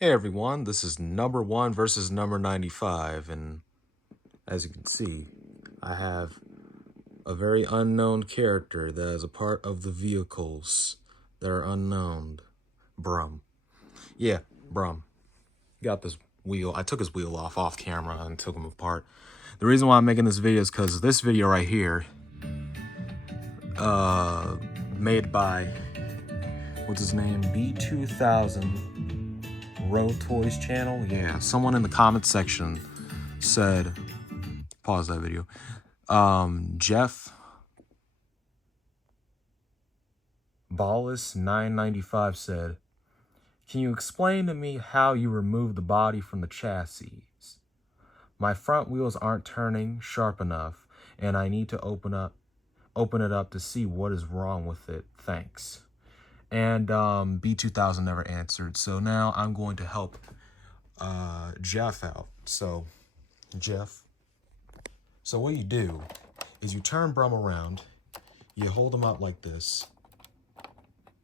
Hey everyone, this is number 1 versus number 95, and as you can see, I have a very unknown character that is a part of the vehicles that are unknown. BRUM. Yeah, BRUM. Got this wheel. I took his wheel off camera and took him apart. The reason why I'm making this video is because this video right here, made by, what's his name? B2000 Row Toys channel. Yeah, someone in the comment section said, pause that video. Jeff Ballas 995 said, "Can you explain to me how you remove the body from the chassis? My front wheels aren't turning sharp enough, and I need to open it up to see what is wrong with it. Thanks." And B2000 never answered, so now I'm going to help Jeff out. So Jeff, so what you do is you turn BRUM around, you hold him up like this,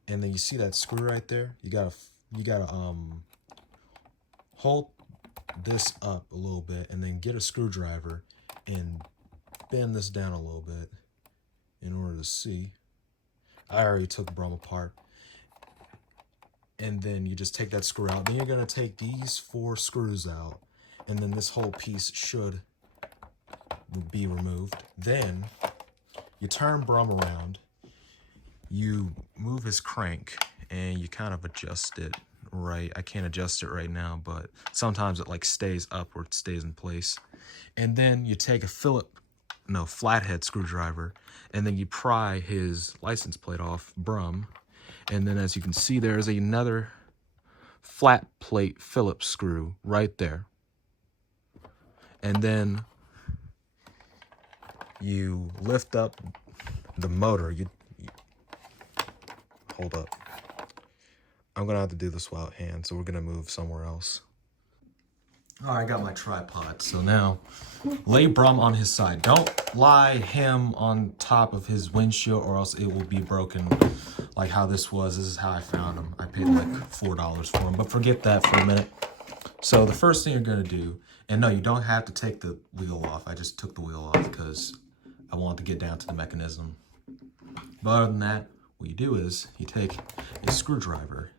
and then you see that screw right there. You gotta hold this up a little bit, and then get a screwdriver and bend this down a little bit in order to see. I already took BRUM apart. And then you just take that screw out. Then you're gonna take these 4 screws out, and then this whole piece should be removed. Then you turn BRUM around, you move his crank, and you kind of adjust it right. I can't adjust it right now, but sometimes it like stays up or it stays in place. And then you take a flathead screwdriver, and then you pry his license plate off, BRUM. And then as you can see, there's another flat plate Phillips screw right there. And then you lift up the motor. Hold up. I'm gonna have to do this without hand, so we're gonna move somewhere else. All right, I got my tripod. So now lay BRUM on his side. Don't lie him on top of his windshield, or else it will be broken. Like how this was. This is how I found him. I paid like $4 for him, but forget that for a minute. So the first thing you're gonna do, and no, you don't have to take the wheel off. I just took the wheel off because I wanted to get down to the mechanism. But other than that, what you do is you take a screwdriver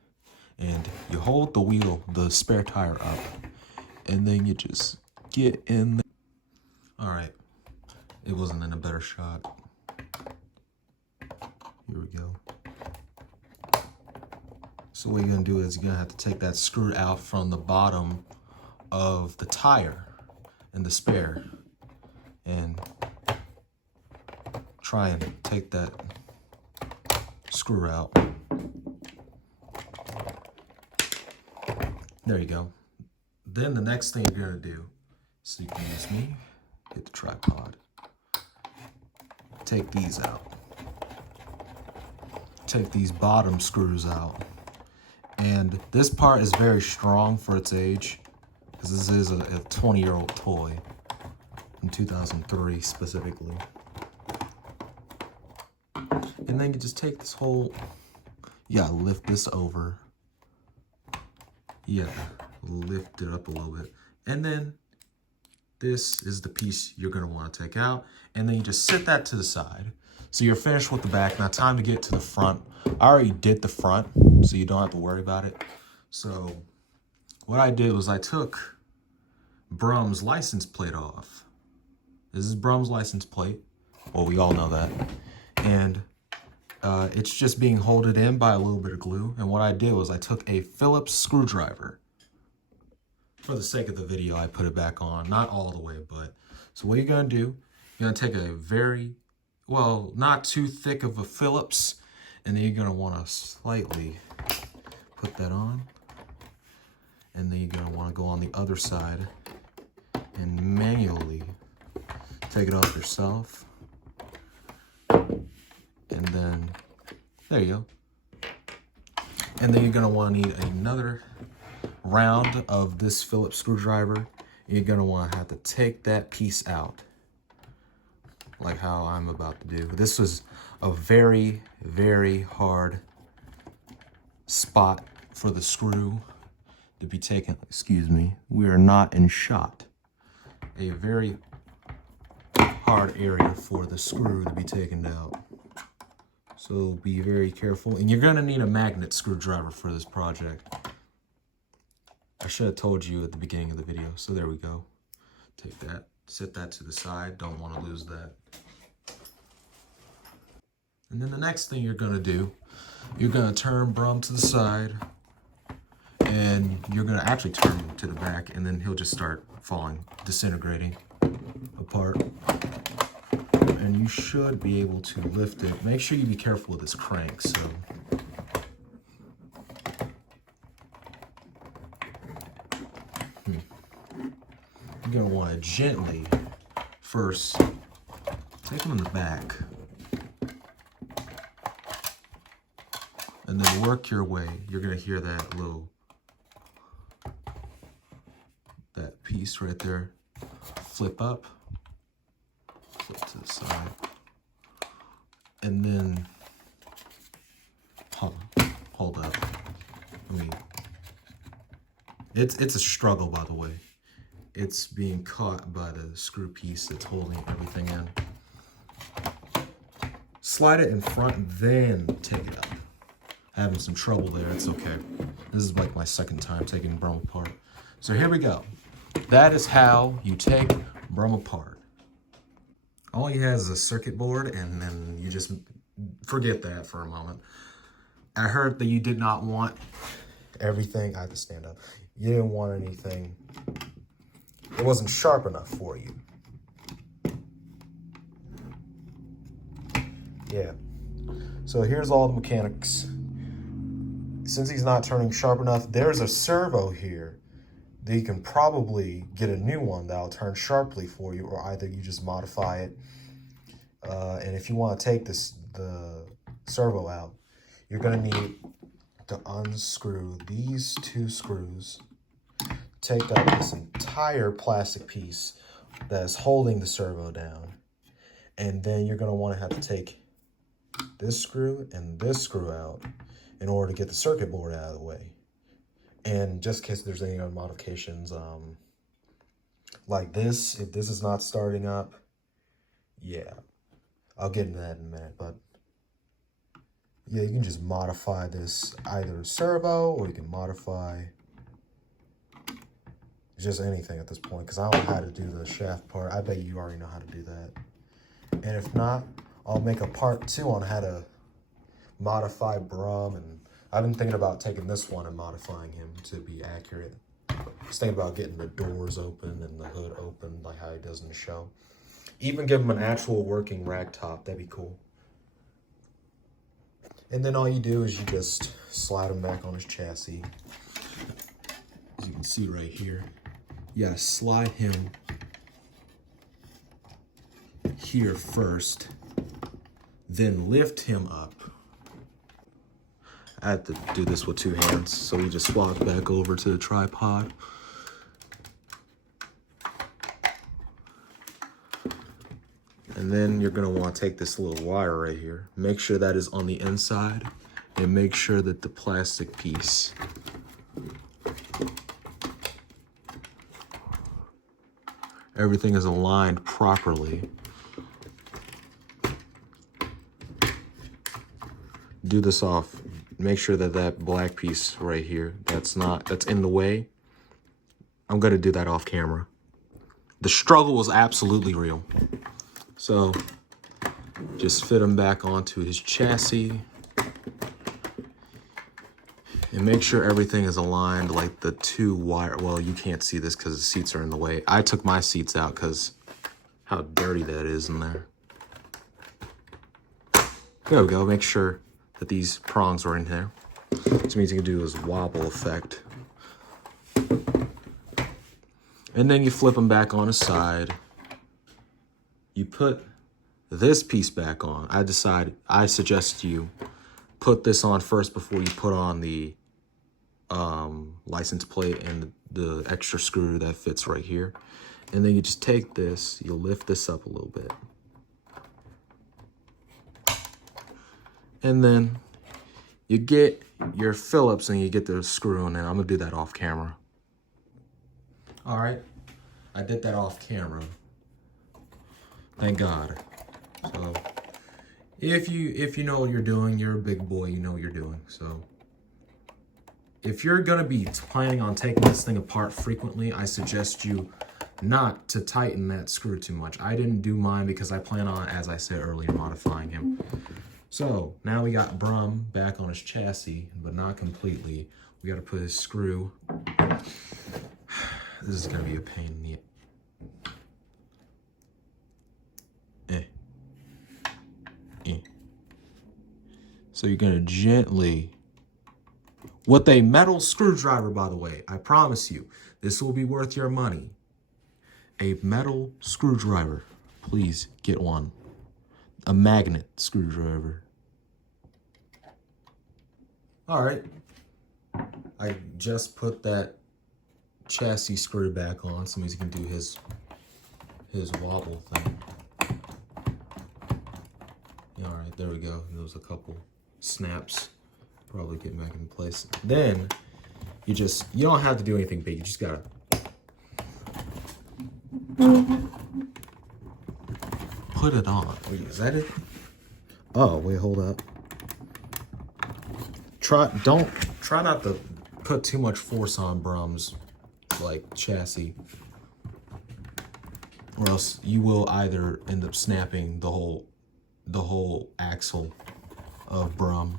and you hold the spare tire up, and then you just get in there. All right, it wasn't in a better shot. Here we go. So what you're gonna do is you're gonna have to take that screw out from the bottom of the tire and the spare, and try and take that screw out. There you go. Then the next thing you're gonna do, so you can use me, hit the tripod, take these out. Take these bottom screws out. And this part is very strong for its age, because this is a 20-year-old toy from 2003 specifically. And then you just take this whole, lift this over. Lift it up a little bit. And then this is the piece you're gonna wanna take out. And then you just sit that to the side. So you're finished with the back. Now time to get to the front. I already did the front, so you don't have to worry about it. So what I did was I took BRUM's license plate off. This is BRUM's license plate. Well, we all know that. And it's just being holded in by a little bit of glue. And what I did was I took a Phillips screwdriver. For the sake of the video, I put it back on. Not all the way, but. So what you're gonna do, you're gonna take a very, not too thick of a Phillips, and then you're gonna wanna slightly put that on. And then you're gonna wanna go on the other side and manually take it off yourself. And then, there you go. And then you're gonna wanna need another round of this Phillips screwdriver. You're gonna wanna have to take that piece out, like how I'm about to do. This was a very, very hard spot for the screw to be taken, excuse me, we are not in shot. A very hard area for the screw to be taken out. So be very careful. And you're gonna need a magnet screwdriver for this project. I should have told you at the beginning of the video. So there we go. Take that, set that to the side. Don't want to lose that. And then the next thing you're gonna do, you're gonna turn BRUM to the side, and you're gonna actually turn him to the back, and then he'll just start falling, disintegrating apart. And you should be able to lift it. Make sure you be careful with this crank. So you're gonna want to gently first take him in the back, and then work your way. You're gonna hear that piece right there flip up, flip to the side, and then hold up. I mean, it's a struggle, by the way. It's being caught by the screw piece that's holding everything in. Slide it in front and then take it up. Having some trouble there, it's okay. This is like my second time taking BRUM apart. So here we go. That is how you take BRUM apart. All you have is a circuit board, and then you just forget that for a moment. I heard that you did not want everything. I have to stand up. You didn't want anything. It wasn't sharp enough for you. Yeah. So here's all the mechanics. Since he's not turning sharp enough, there's a servo here that you can probably get a new one that'll turn sharply for you, or either you just modify it. And if you want to take the servo out, you're going to need to unscrew these two screws, take out this entire plastic piece that is holding the servo down, and then you're going to want to have to take this screw and this screw out in order to get the circuit board out of the way. And just in case there's any other modifications, like this, if this is not starting up, yeah, I'll get into that in a minute, but yeah, you can just modify this either servo, or you can modify just anything at this point, because I don't know how to do the shaft part. I bet you already know how to do that. And if not, I'll make a part 2 on how to modify BRUM, and I've been thinking about taking this one and modifying him to be accurate. Just thinking about getting the doors open and the hood open like how he does in the show. Even give him an actual working rag top, that'd be cool. And then all you do is you just slide him back on his chassis. As you can see right here. Yeah, slide him here first, then lift him up. I had to do this with 2 hands, so we just swapped back over to the tripod. And then you're gonna want to take this little wire right here. Make sure that is on the inside, and make sure that the plastic piece everything is aligned properly. Do this off. Make sure that that black piece right here, that's in the way. I'm gonna do that off camera. The struggle was absolutely real. So just fit him back onto his chassis and make sure everything is aligned, like the 2 wire. Well, you can't see this because the seats are in the way. I took my seats out because how dirty that is in there. There we go. Make sure that these prongs are in there. Which means you can do this wobble effect. And then you flip them back on his side. You put this piece back on. I suggest you put this on first before you put on the license plate and the extra screw that fits right here. And then you just take this, you lift this up a little bit. And then you get your Phillips and you get the screw in there. I'm gonna do that off camera. All right, I did that off camera. Thank God. So if you know what you're doing, you're a big boy, you know what you're doing. So if you're gonna be planning on taking this thing apart frequently, I suggest you not to tighten that screw too much. I didn't do mine because I plan on, as I said earlier, modifying him. So now we got BRUM back on his chassis, but not completely. We got to put his screw. This is gonna be a pain in the So you're gonna gently, with a metal screwdriver, by the way, I promise you, this will be worth your money. A metal screwdriver, please get one. A magnet screwdriver. All right, I just put that chassis screw back on so he can do his wobble thing. All right, there we go. There was a couple snaps. Probably get back in place. Then you don't have to do anything big. You just gotta put it on. Wait, is that it? Oh, wait, hold up. Try not to put too much force on BRUM's like chassis, or else you will either end up snapping the whole axle of BRUM.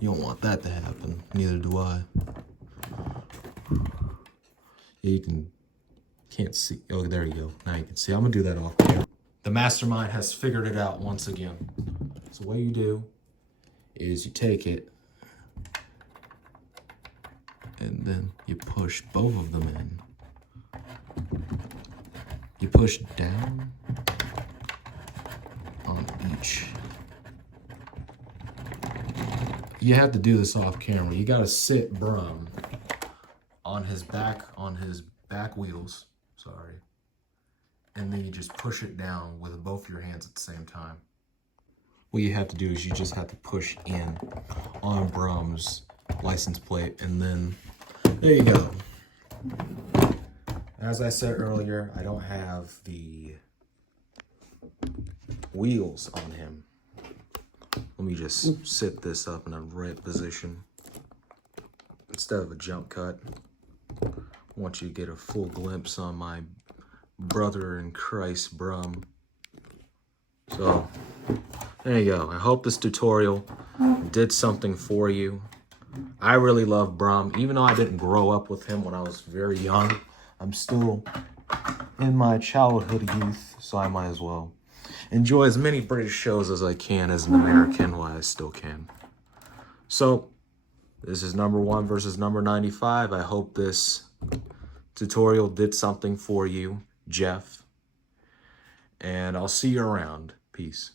You don't want that to happen. Neither do I. Yeah, can't see. Oh, there you go. Now you can see. I'm gonna do that off camera. The mastermind has figured it out once again. So what you do is you take it and then you push both of them in. You push down on each. You have to do this off camera. You gotta sit BRUM on his back wheels, sorry. And then you just push it down with both your hands at the same time. What you have to do is you just have to push in on BRUM's license plate, and then there you go. As I said earlier, I don't have the wheels on him. Let me just sit this up in a right position. Instead of a jump cut, I want you to get a full glimpse on my brother in Christ, BRUM. So, there you go. I hope this tutorial did something for you. I really love BRUM. Even though I didn't grow up with him when I was very young, I'm still in my childhood youth, so I might as well enjoy as many British shows as I can as an American while I still can. So, this is number 1 versus number 95. I hope this tutorial did something for you, Jeff. And I'll see you around. Peace.